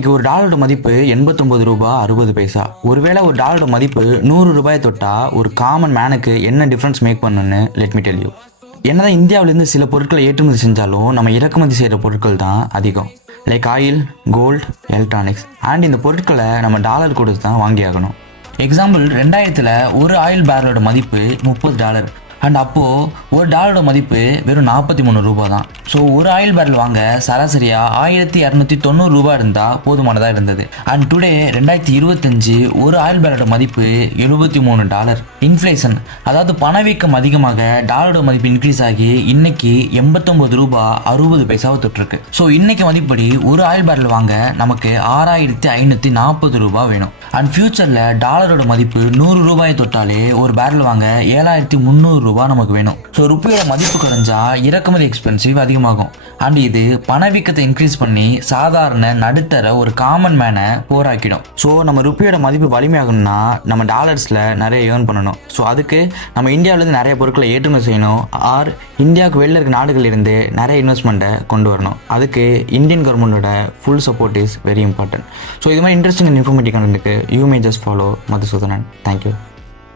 இன்னைக்கு ஒரு டாலரோட மதிப்பு 89 ரூபாய் 60 பைசா. ஒருவேளை ஒரு டாலரோட மதிப்பு 100 ரூபாய் தொட்டா ஒரு காமன் மேனுக்கு என்ன டிஃப்ரென்ஸ் மேக் பண்ணுன்னு லெட் மீ டெல் யூ. என்னதான் இந்தியாவிலேருந்து சில பொருட்களை ஏற்றுமதி செஞ்சாலும் நம்ம இறக்குமதி செய்கிற பொருட்கள் தான் அதிகம். Like oil, gold, electronics. And இந்த பொருட்களை நம்ம டாலர் கொடுத்து தான் வாங்கி ஆகணும். எக்ஸாம்பிள் 2000 ஒரு ஆயில் பேரலோட மதிப்பு $30. அண்ட் அப்போது ஒரு டாலரோட மதிப்பு வெறும் 43 ரூபா தான். ஸோ ஒரு ஆயில் பேரல் வாங்க சராசரியாக 1290 ரூபா இருந்தால் போதுமானதாக இருந்தது. அண்ட் டுடே 2025 ஒரு ஆயில் பேரலோட மதிப்பு $73. இன்ஃப்ளேஷன், அதாவது பணவீக்கம் அதிகமாக டாலரோட மதிப்பு இன்க்ரீஸ் ஆகி இன்னைக்கு 89 ரூபா 60 பைசாவை தொட்டிருக்கு. ஸோ இன்னைக்கு மதிப்படி ஒரு ஆயில் பேரல் வாங்க நமக்கு 6540 ரூபா வேணும். அண்ட் ஃபியூச்சரில் டாலரோட மதிப்பு 100 ரூபாயை தொட்டாலே ஒரு பேரல் வாங்க 7300 ரூபா நமக்கு வேணும். ஸோ ருப்பியோட மதிப்பு குறைஞ்சா இறக்குமதி எக்ஸ்பென்சிவ் அதிகமாகும். அண்ட் இது பணவீக்கத்தை இன்க்ரீஸ் பண்ணி சாதாரண நடுத்தர ஒரு காமன் மேனை போராக்கிடும். ஸோ நம்ம ருப்பியோட மதிப்பு வலிமையாகணும்னா நம்ம டாலர்ஸில் நிறைய ஏர்ன் பண்ணணும். ஸோ அதுக்கு நம்ம இந்தியாவிலேருந்து நிறைய பொருட்களை ஏற்றுமதி செய்யணும். ஆர் இந்தியாவுக்கு வெளில இருக்க நாடுகளிலிருந்து நிறைய இன்வெஸ்ட்மெண்ட்டை கொண்டு வரணும். அதுக்கு இந்தியன் கவர்மெண்டோட full support is very important. So இது மாதிரி இன்ட்ரெஸ்டிங் அண்ட் இன்ஃபர்மேட்டிவ் கண்டென்ட்டுக்கு you may just follow Madhusudhanan. Thank you.